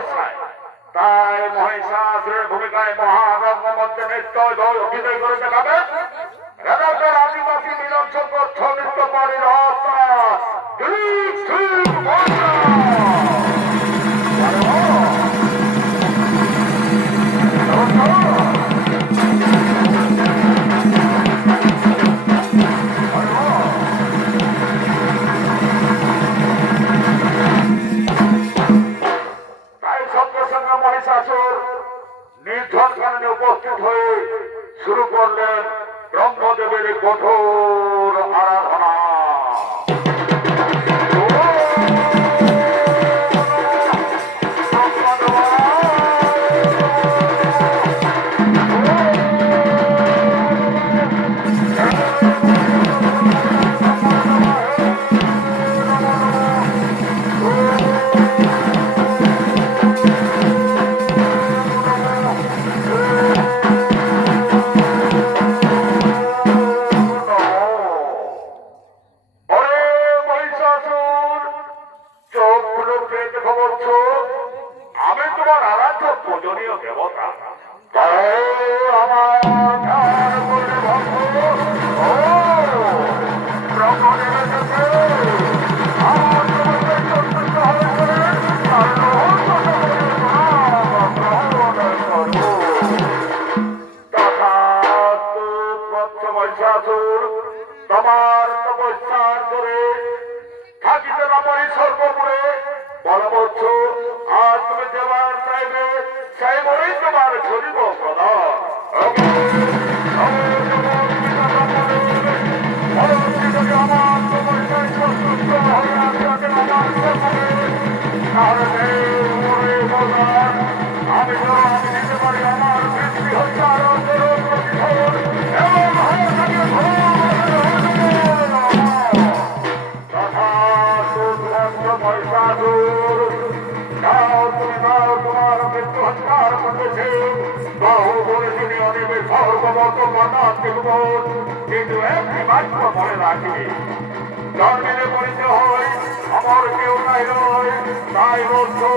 অবস্থায়। তাই মহিষাসুরের ভূমিকায় মহারঙ্গমঞ্চে নৃত্য অভিনয় করে দেখাবে এলাকার আদিবাসী মিলন সংঘর্ষ নৃত্য পাড়ির মহিষাসুর নির্ধন কাননে উপস্থিত হয়ে শুরু করলেন ব্রহ্মদেবের কঠোর আরাধনা। আমি তোমার আরাধ্য পূজনীয় দেবতা, তোমার তপস্যার করে থাকিতে না পারি সর্বপুরে বলবচ্ছ আর তুমি দেবার চাইবে সেই বলেই তোমার ছড়িব প্রদান। আমার তপস্যায় সন্তুষ্ট হয়ে আপনাকে আমার আমি দিতে পারি আমার বৃষ্টি হচ্ছে আরো কিন্তু একটি বাক্য মনে রাখি, জন্মিলে পরিচয় হয় আমার কেউ নাই রয়, তাই বলছো